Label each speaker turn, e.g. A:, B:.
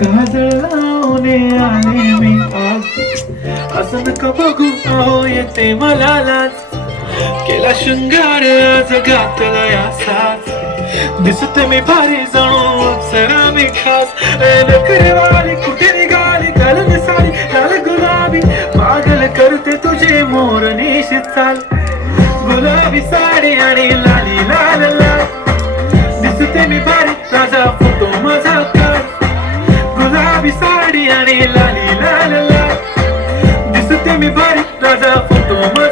A: काजळ लावणे आले मी आज. असं नका बघू? आहो येते मला लाज. केला शृंगार आज घातला या साज. दिसते मी भारी जाणू सरा मी खास. नखरेवाली कुठे निघाली घालून साडी लाल गुलाबी. पागल करते तुझे मोर निशित चाल. गुलाबी साडी आणि लाल गुलाबी साडी आणि लाली लाल दिसते मी भारी राजा फोटो माझा